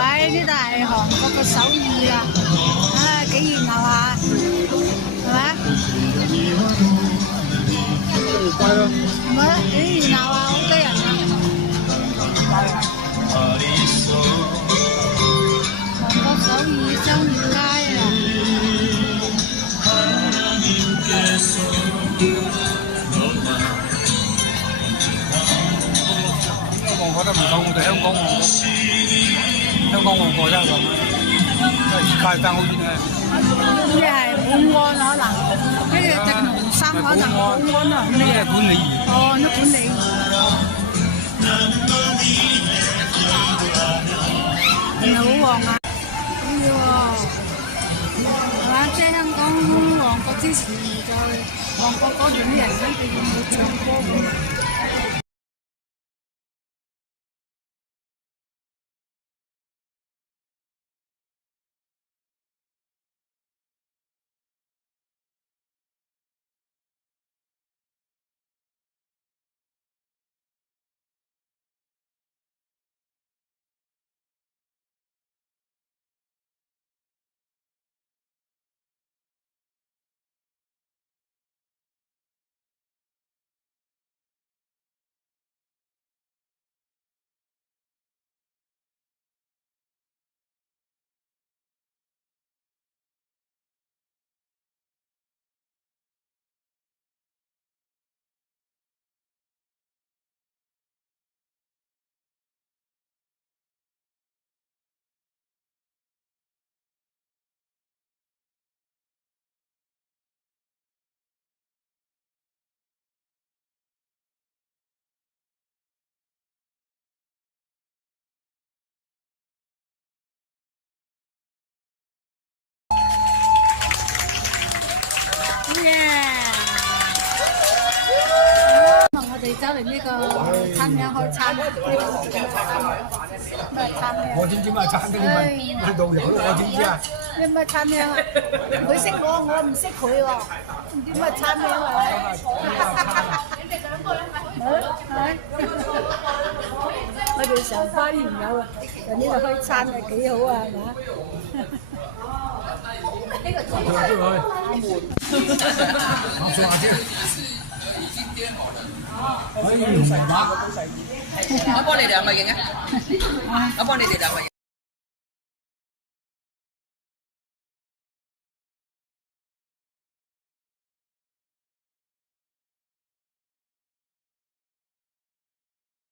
位，呢度係韓國嘅首爾啊，啊幾熱鬧下，係咪？唔係啊，幾熱鬧啊，好多人啊！韓國首爾商業街啊！旺角都唔夠我哋香港旺角，香港旺角真係咁，因為而家爭好遠啊！呢係保安可能，呢個直龍山可能保安啊咩啊？管理員。哦，呢管理員。你好旺啊！呢個係嘛？即係香港旺角之前就旺角嗰邊啲人咧，佢要冇唱歌咁。我哋走嚟呢個餐廳開餐，咩餐廳？我點知咩餐廳？你導遊我點知啊？咩咩餐廳啊？佢識我，我唔識佢喎，唔知咩餐廳啊？我哋成班朋友啊，喺呢度開餐啊，幾好啊，係嘛？呢個做我做下先。可以用電話。我幫你哋兩個影啊！我幫你哋兩個影。